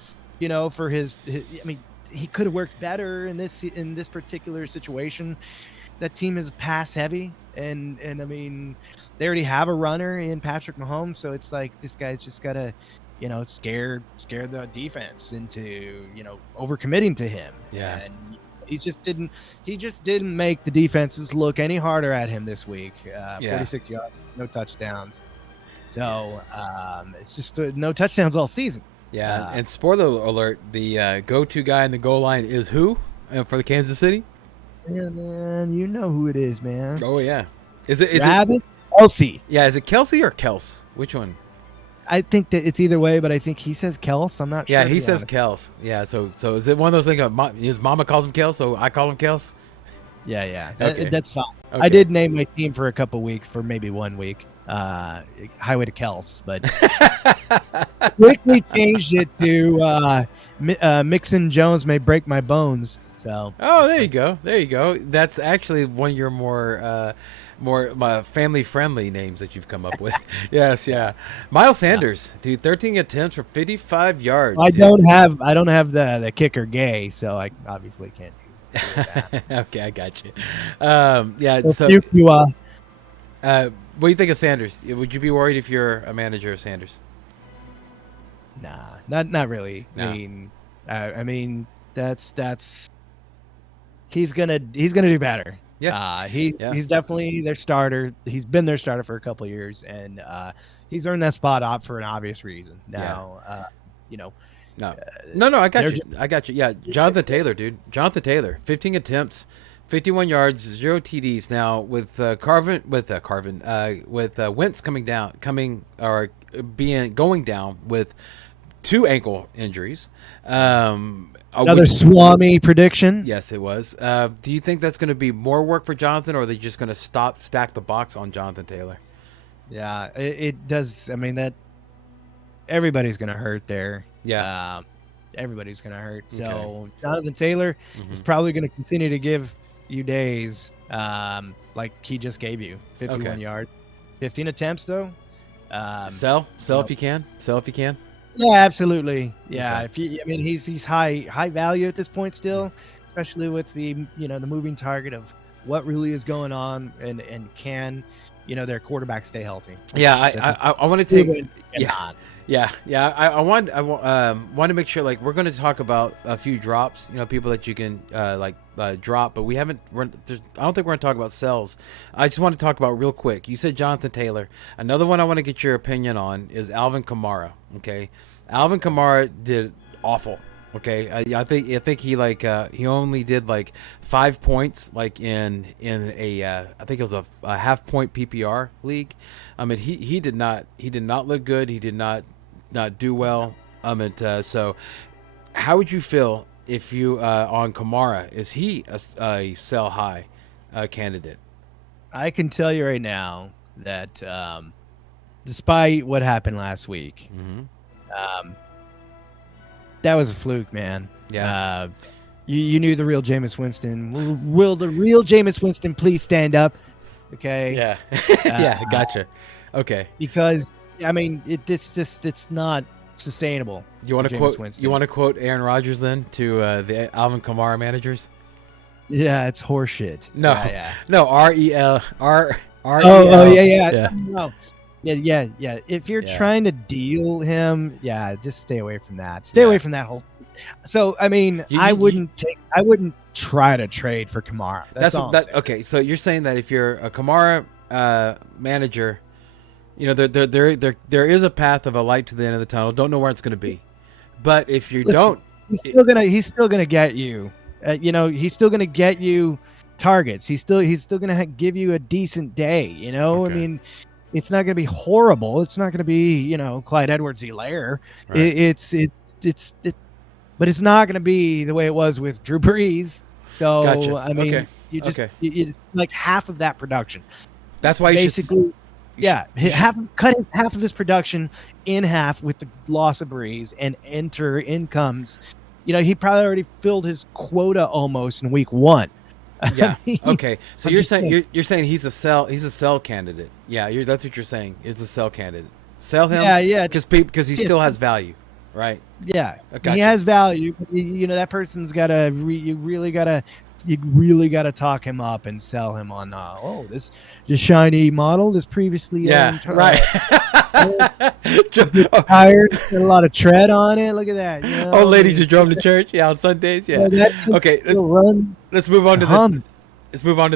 for his. I mean, he could have worked better in this particular situation. That team is pass heavy, and I mean, they already have a runner in Patrick Mahomes, so it's like this guy's just gotta, scare the defense into overcommitting to him. Yeah, and he just didn't make the defenses look any harder at him this week. 46 yards, no touchdowns. So it's just no touchdowns all season. Yeah, and spoiler alert: the go-to guy in the goal line is who for the Kansas City? Yeah, man, you know who it is, man. Oh yeah, is it Kelsey? Yeah, is it Kelsey or Kels? Which one? I think that it's either way, but I think he says Kels. I'm not sure. Yeah, he says Kels. Yeah, so is it one of those things? His mama calls him Kels, so I call him Kels. Yeah. Okay. That's fine. Okay. I did name my team for a couple weeks, for maybe 1 week. Highway to Kels, but quickly changed it to Mixon Jones may break my bones. So. Oh, there you go. That's actually one of your more more family-friendly names that you've come up with. Yes, yeah. Miles Sanders, dude, 13 attempts for 55 yards. I don't have the kicker gay, so I obviously can't do that. Okay, I got you. Yeah. Well, So, you what do you think of Sanders? Would you be worried if you're a manager of Sanders? Nah, not really. No. I mean that's he's gonna do better. Yeah. He's definitely their starter. He's been their starter for a couple of years, and he's earned that spot up for an obvious reason. Now, No, I got you. I got you. Yeah, Jonathan Taylor, dude. Jonathan Taylor, 15 attempts, 51 yards, 0 TDs. Now with Wentz going down with 2 ankle injuries. Another Swami prediction. Yes, it was. Do you think that's going to be more work for Jonathan, or are they just going to stack the box on Jonathan Taylor? Yeah, it does. I mean, that everybody's going to hurt there. Yeah. Everybody's going to hurt. So Okay. Jonathan Taylor is probably going to continue to give you days like he just gave you. 51 yards. 15 attempts, though. Sell if you can. Sell if you can. Yeah, absolutely. Yeah, Okay. He's high value at this point still, especially with the the moving target of what really is going on and can their quarterback stay healthy. Yeah, I want to take. I want to make sure, like, we're going to talk about a few drops, people that you can drop, but we haven't. I don't think we're going to talk about sells. I just want to talk about real quick. You said Jonathan Taylor. Another one I want to get your opinion on is Alvin Kamara. Okay, Alvin Kamara did awful. Okay, I think he only did 5 points in a I think it was a half point PPR league. I mean he did not look good. He did not do well. So how would you feel if you on Kamara? Is he a sell high candidate? I can tell you right now that despite what happened last week, that was a fluke, man. Yeah. You knew the real Jameis Winston. Will the real Jameis Winston please stand up? Okay. Yeah. Yeah. Gotcha. Okay. Because it's not sustainable. You want to quote Aaron Rodgers then to the Alvin Kamara managers? Yeah, it's horseshit. No. Yeah. No. REL. Yeah. No. Yeah. If you're trying to deal him, just stay away from that. Stay away from that whole. So I wouldn't try to trade for Kamara. That's all. Okay. So you're saying that if you're a Kamara manager, there is a path of a light to the end of the tunnel. Don't know where it's going to be, but if you don't, he's still gonna get you. He's still gonna get you targets. He's still gonna give you a decent day. Okay. It's not going to be horrible. It's not going to be, Clyde Edwards-Helaire. Right. But it's not going to be the way it was with Drew Brees. So, Gotcha. You just like half of that production. That's why basically, cut half of his production in half with the loss of Brees and enter incomes. He probably already filled his quota almost in week 1. Yeah. Okay. So you're saying he's a sell candidate. Yeah. That's what you're saying. Is a sell candidate. Sell him. Yeah. Because he still has value, right? Yeah. Gotcha. He has value. But, that person's gotta. You really gotta talk him up and sell him on. This shiny model, this previously. Right. Tires, got a lot of tread on it. Look at that. Old lady just drove to church. Yeah, on Sundays. Yeah. Okay. Let's move on to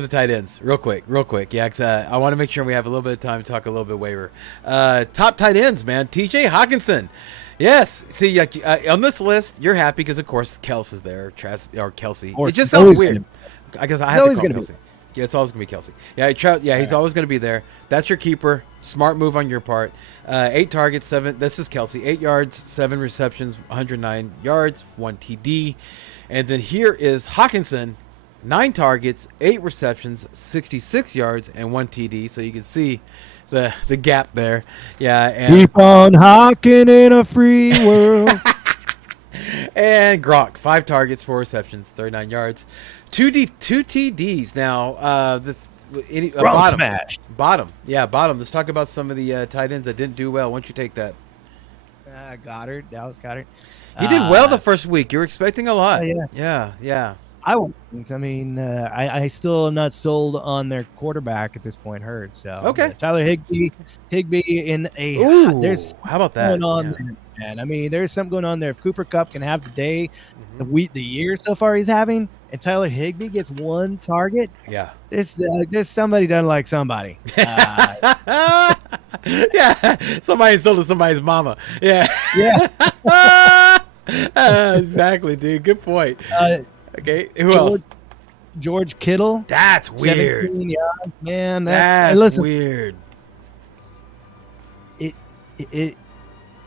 the tight ends real quick. Yeah, because I want to make sure we have a little bit of time to talk a little bit waiver. Top tight ends, man. TJ Hawkinson. Yes. See, on this list, you're happy because of course Kelsey's there, or Kelsey. It just sounds weird. I guess I have to call Kelsey. Yeah, it's always gonna be Kelsey. Yeah, he's always gonna be there. That's your keeper. Smart move on your part. 8 targets, 7. This is Kelsey. 8 yards, 7 receptions, 109 yards, 1 TD. And then here is Hawkinson, 9 targets, 8 receptions, 66 yards, and 1 TD. So you can see the gap there. Yeah. And keep on hawking in a free world. And Gronk, 5 targets, 4 receptions, 39 yards, 2 TDs. Now, Wrong bottom. smash. Bottom. Yeah, bottom. Let's talk about some of the tight ends that didn't do well. Why don't you take that? Goddard, Dallas Goddard. He did well the first week. You're expecting a lot. Yeah. Yeah. I wasn't. I mean, I still am not sold on their quarterback at this point. Hurd. So Okay. Tyler Higbee in a. Ooh, there's how about that? going on there, man. I mean, there's something going on there. If Cooper Kupp can have the day, the year so far he's having, and Tyler Higbee gets one target, Yeah. There's somebody doesn't like somebody. Yeah. Somebody insulted somebody's mama. Yeah. Exactly, dude. Good point. Okay. Who else? George Kittle. That's weird. Man, that's weird.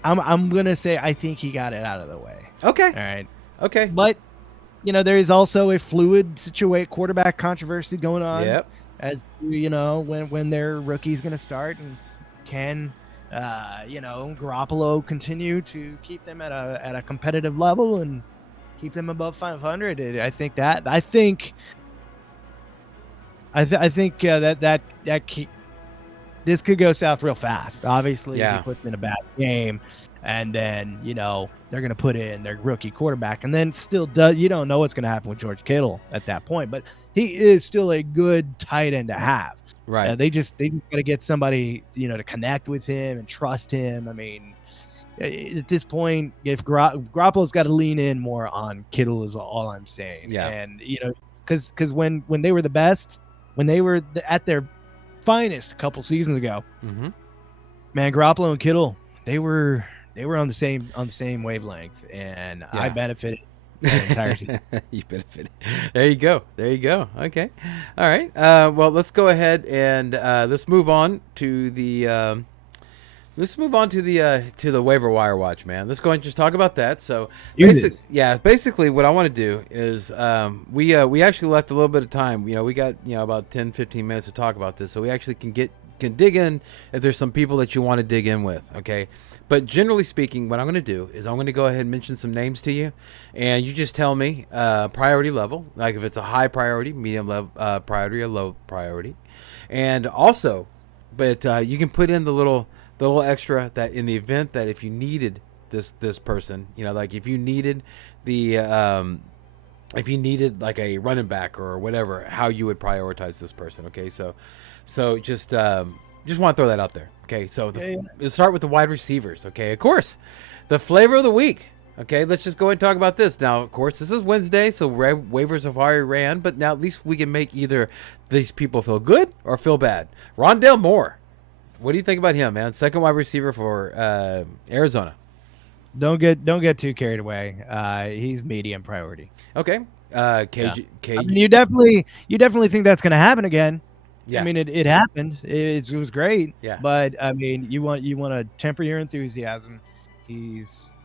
I'm gonna say I think he got it out of the way. Okay. All right. Okay. But there is also a fluid quarterback controversy going on. Yep. As when their rookie's gonna start, and can Garoppolo continue to keep them at a competitive level and keep them above 500? I think this could go south real fast. Obviously, if he puts in a bad game, and then they're going to put in their rookie quarterback, and then still you don't know what's going to happen with George Kittle at that point. But he is still a good tight end to have. Right. They just got to get somebody to connect with him and trust him. I mean, at this point, if Garoppolo's got to lean in more on Kittle is all I'm saying. Yeah. And because when they were the best, when they were at their finest a couple seasons ago, man, Garoppolo and Kittle, they were on the same wavelength, and I benefited the entire season. You benefited. There you go. Okay. All right. Well, let's go ahead and let's move on to the to the waiver wire watch, man. Let's go ahead and just talk about that. So, basically, what I want to do is we actually left a little bit of time. We got about 10-15 minutes to talk about this, so we actually can dig in if there's some people that you want to dig in with. Okay, but generally speaking, what I'm going to do is I'm going to go ahead and mention some names to you, and you just tell me priority level, like if it's a high priority, medium level priority, or low priority, and also, but you can put in the little extra that in the event that if you needed this person, like if you needed like a running back or whatever, how you would prioritize this person. Okay, so just want to throw that out there. Okay, so let's start with the wide receivers. Okay, of course, the flavor of the week. Okay, let's just go ahead and talk about this. Now, of course, this is Wednesday, so waivers have already ran, but now at least we can make either these people feel good or feel bad. Rondale Moore. What do you think about him, man? Second wide receiver for Arizona. Don't get too carried away. He's medium priority. Okay. KG. I mean, you definitely think that's going to happen again. Yeah. I mean, it happened. It was great. Yeah. But I mean, you want to temper your enthusiasm. He's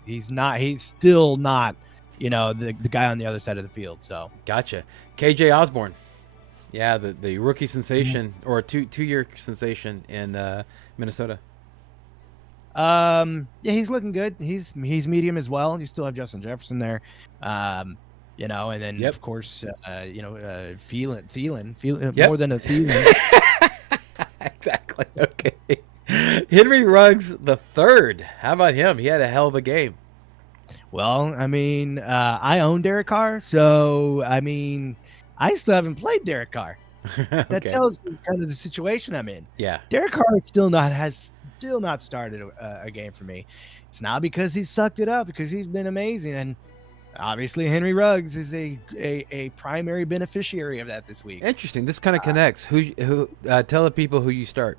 still not, the guy on the other side of the field. So gotcha. KJ Osborne. Yeah, the rookie sensation or two-year sensation in Minnesota. Yeah, he's looking good. He's medium as well. You still have Justin Jefferson there, and then of course, Thielen, more than a Thielen. Exactly. Okay. Henry Ruggs the third. How about him? He had a hell of a game. Well, I mean, I own Derek Carr, so I mean, I still haven't played Derek Carr. That tells you kind of the situation I'm in. Yeah. Derek Carr has still not started a game for me. It's not because he sucked it up, because he's been amazing, and obviously Henry Ruggs is a primary beneficiary of that this week. Interesting. This kind of connects. Who tell the people who you start.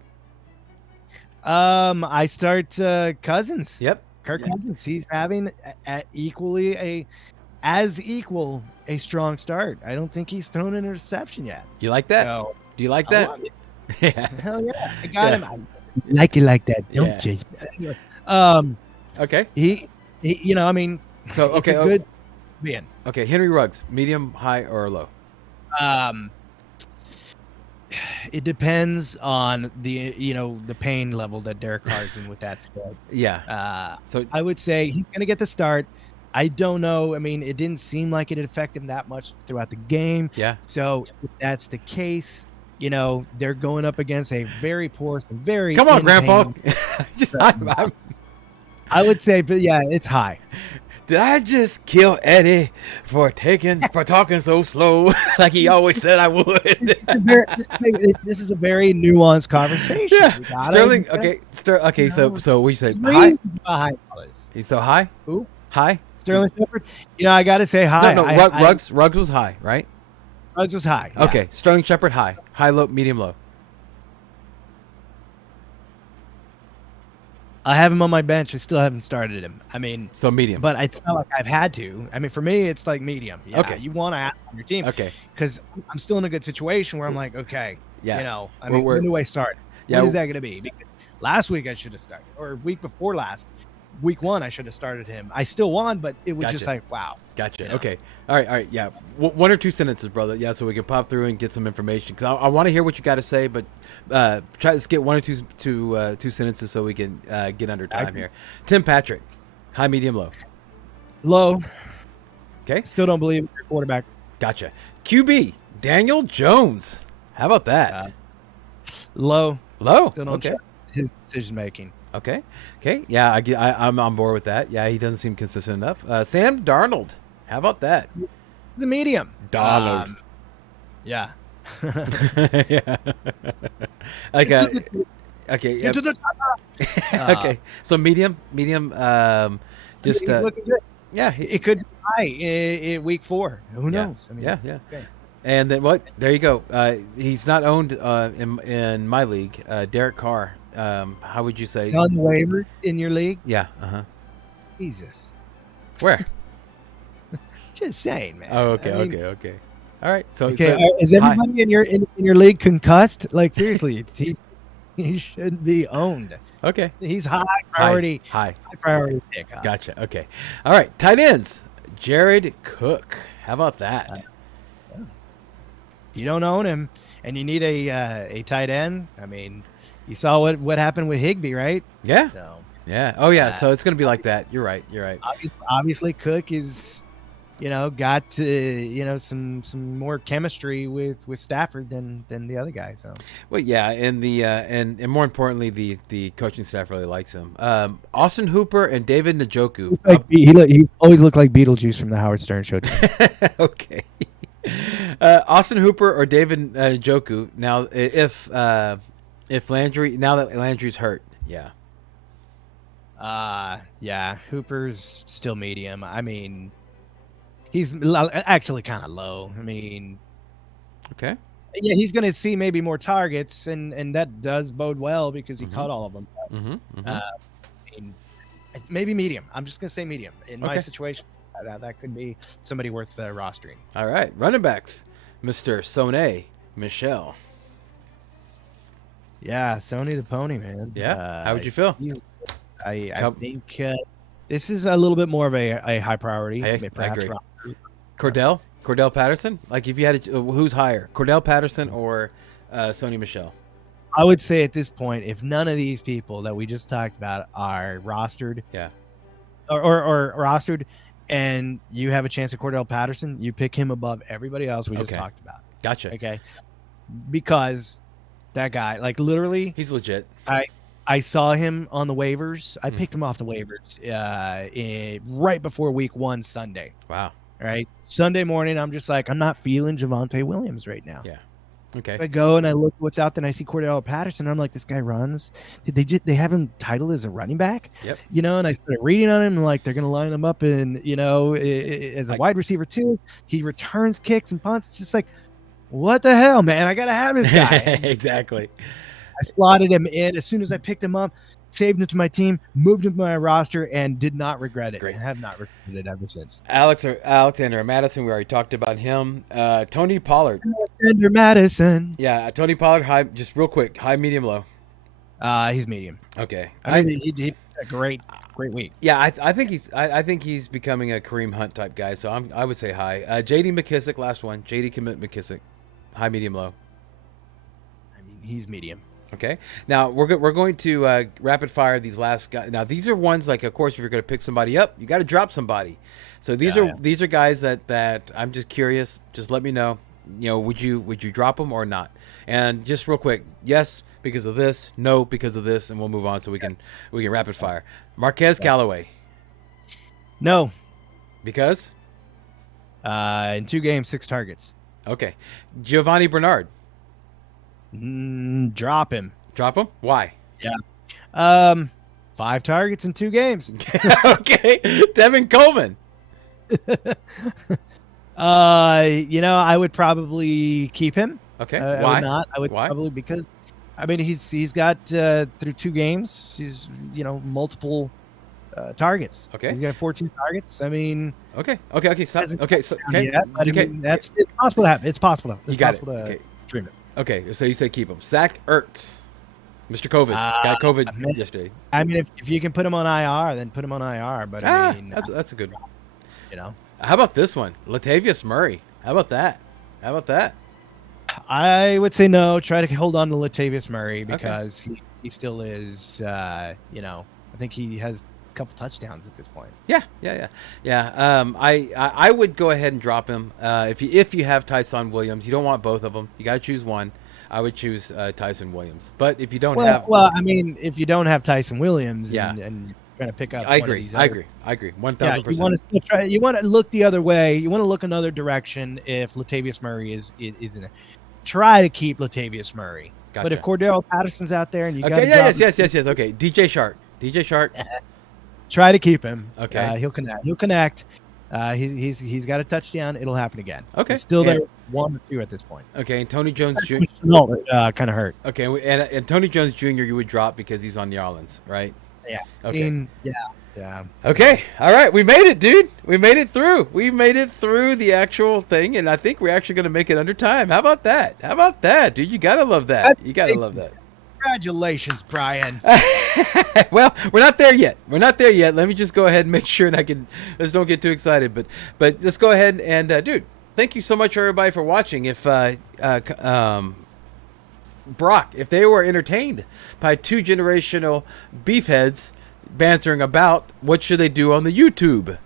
I start Cousins. Yep. Kirk Cousins. He's having as equal a strong start. I don't think he's thrown an interception yet. You like that? So, do you like that? I love it. Yeah. Hell yeah. I got him. I like it like that, don't you? Anyway, okay. He I mean, so okay, it's a good man. Okay, Henry Ruggs, medium, high, or low? It depends on the pain level that Derek Carr's in with that foot. Yeah. So I would say he's going to get the start. I don't know. I mean, it didn't seem like it affected him that much throughout the game. Yeah. So if that's the case, they're going up against a very porous and very Come on, Grandpa. I would say, but yeah, it's high. Did I just kill Eddie for talking so slow like he always said I would? This is a very nuanced conversation. Yeah. Sterling. Okay. So we said high. He's so high. Who? High. Sterling Shepard. I got to say high. No. Ruggs was high, right? Ruggs was high. Yeah. Okay. Sterling Shepard high. High, low, medium, low. I have him on my bench. I still haven't started him. I mean, so medium. But it's not like I've had to. I mean, for me, it's like medium. Yeah, okay. You want to have on your team. Okay. Because I'm still in a good situation where I'm like, okay, yeah. When do I start? Yeah. When is that going to be? Because last week I should have started, or week before last, week 1 I should have started him. I still won, but it was just like, wow. Gotcha. Okay. All right. Yeah. 1 or 2 sentences, brother. Yeah. So we can pop through and get some information because I want to hear what you got to say, but try to get 1 or 2 sentences so we can get under time here. Tim Patrick, high, medium, low. Low. Okay. Still don't believe your quarterback. Gotcha. QB Daniel Jones. How about that? Low. Low. Still don't trust his decision making. Okay. Yeah. I'm on board with that. Yeah. He doesn't seem consistent enough. Sam Darnold. How about that? He's a medium. Donald. Yeah. Yeah. Okay. Get to the top. Okay. So medium. Just he's looking good. Yeah. It could be high in week 4. Who knows? I mean, yeah. Okay. And then what? There you go. He's not owned in my league. Derek Carr. How would you say? It's on waivers in your league. Yeah. Jesus. Where? Just saying, man. Oh, okay. Okay. All right. So is everybody in your league concussed? Like seriously, he should be owned. Okay. He's high priority. High priority pick. Gotcha. Okay. All right. Tight ends. Jared Cook. How about that? If you don't own him and you need a tight end, I mean, you saw what happened with Higbee, right? Yeah. So, yeah. Oh yeah. So it's gonna be like that. You're right. Obviously, Cook is, got some more chemistry with Stafford than the other guy. So. Well, yeah, and and more importantly, the coaching staff really likes him. Austin Hooper and David Njoku. He's always looked like Beetlejuice from the Howard Stern show. Okay. Austin Hooper or David Njoku. Now, if Landry, now that Landry's hurt, yeah. Yeah, Hooper's still medium. I mean, he's actually kind of low. I mean, okay. Yeah, he's going to see maybe more targets, and that does bode well because he caught all of them. I mean, maybe medium. I'm just going to say medium. In my situation, that could be somebody worth rostering. All right. Running backs, Mr. Sonny Michel. Yeah, Sony the Pony, man. Yeah. How would you feel? I think this is a little bit more of a high priority. I agree. Cordell Patterson? Like if you had who's higher, Cordell Patterson or Sonny Michel? I would say at this point, if none of these people that we just talked about are rostered, or rostered, and you have a chance at Cordell Patterson, you pick him above everybody else we just talked about. Gotcha. Okay, because that guy, like literally, he's legit. I saw him on the waivers. I picked him off the waivers right before week 1 Sunday. Wow. All right. Sunday morning, I'm just like, I'm not feeling Javonte Williams right now. Yeah. Okay. I go and I look what's out there and I see Cordell Patterson. And I'm like, this guy runs. Did they have him titled as a running back? Yep. And I started reading on him and like they're gonna line him up and as a wide receiver too. He returns kicks and punts. It's just like, what the hell, man? I gotta have this guy. Exactly. I slotted him in as soon as I picked him up, saved him to my team, moved him to my roster, and did not regret it. Great. And have not regretted it ever since. Alexander Madison, we already talked about him. Tony Pollard. Alexander Madison. Yeah, Tony Pollard, high, just real quick, high, medium, low. He's medium. Okay. I mean, he did a great week. Yeah, I think he's becoming a Kareem Hunt type guy, so I would say high. J.D. McKissick, last one. J.D. McKissick, high, medium, low. I mean, he's medium. Okay. Now we're going to rapid fire these last guys. Now these are ones like, of course, if you're going to pick somebody up, you got to drop somebody. So these are guys that I'm just curious. Just let me know. would you drop him or not? And just real quick, yes because of this, no because of this, and we'll move on so we can rapid fire. Marquez Callaway. No. Because? In 2 games, 6 targets. Okay. Giovanni Bernard. Drop him. Drop him? Why? Yeah. 5 targets in 2 games. Okay. Devin Coleman. I would probably keep him. Okay. Why? Why? I would not. I would Why? probably because, I mean, he's got through 2 games, he's multiple targets. Okay. He's got 14 targets. I mean. Okay. Stop. Hasn't Okay. So okay. yet, but I mean, it's possible to happen. It's possible. It's You got it. possible to Okay. dream it. Okay. So you say keep him. Zach Ertz. Mr. COVID. Got COVID yesterday. I mean, if you can put him on IR, then put him on IR. But I mean, that's a good one. How about this one? Latavius Murray. How about that? I would say no. Try to hold on to Latavius Murray because he still is. I think he has a couple touchdowns at this point. Yeah. I would go ahead and drop him. If you have Tyson Williams, you don't want both of them. You got to choose one. I would choose Tyson Williams. But if you don't have, I mean, if you don't have Tyson Williams, and you're trying to pick up, I agree. 1,000%. You want to look the other way. You want to look another direction. If Latavius Murray is in it, try to keep Latavius Murray. Gotcha. But if Cordero Patterson's out there and you got yes. Okay, DJ Shark. Try to keep him. Okay, he'll connect. He's got a touchdown. It'll happen again. Okay, he's still there, 1 or 2 at this point. Okay, and Tony Jones Jr. Kind of hurt. Okay, and Tony Jones Jr. you would drop because he's on New Orleans, right? Yeah. Okay. Yeah. Okay. All right. We made it, dude. We made it through. We made it through the actual thing, and I think we're actually going to make it under time. How about that? Dude? You gotta love that. Congratulations, Brian. Well, we're not there yet. Let me just go ahead and make sure, and let's don't get too excited. But let's go ahead and, dude, thank you so much, everybody, for watching. If Brock, if they were entertained by 2 generational beefheads bantering about, what should they do on the YouTube?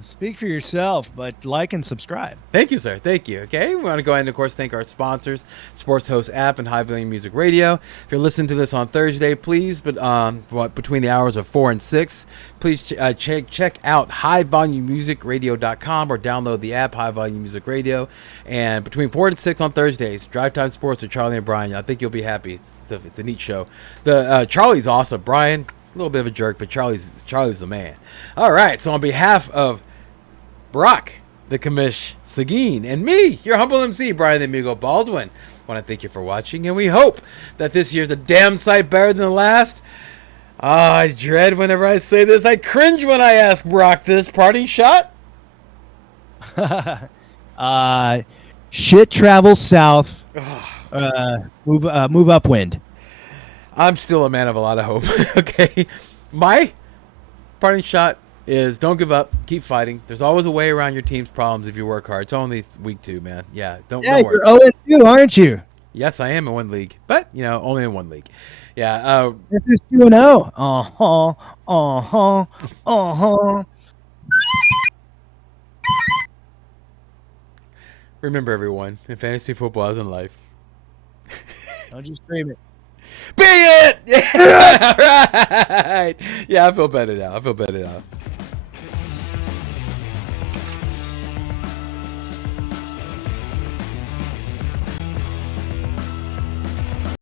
Speak for yourself, but like and subscribe. Thank you, sir. Thank you. Okay, we want to go ahead and, of course, thank our sponsors, Sports Host App and High Volume Music Radio. If you're listening to this on Thursday, please, between the hours of 4 and 6, please check out highvolumemusicradio.com or download the app High Volume Music Radio. And between 4 and 6 on Thursdays, Drive Time Sports with Charlie and Brian. I think you'll be happy. It's a neat show. Charlie's awesome. Brian, a little bit of a jerk, but Charlie's the man. All right, so on behalf of Barak, the Commish, Seguin, and me, your humble MC, Brian the Amigo Baldwin, I want to thank you for watching, and we hope that this year's a damn sight better than the last. I dread whenever I say this. I cringe when I ask Barak this. Parting shot? Shit travels south. Move upwind. I'm still a man of a lot of hope. Okay. My parting shot is don't give up. Keep fighting. There's always a way around your team's problems if you work hard. It's only week 2, man. Yeah. Don't worry. You're 0-2, aren't you? Yes, I am in 1 league, but only in 1 league. Yeah. This is 2-0. Remember, everyone, in fantasy football as in life. Don't just scream it. Be it! Yeah, all right. Yeah, I feel better now.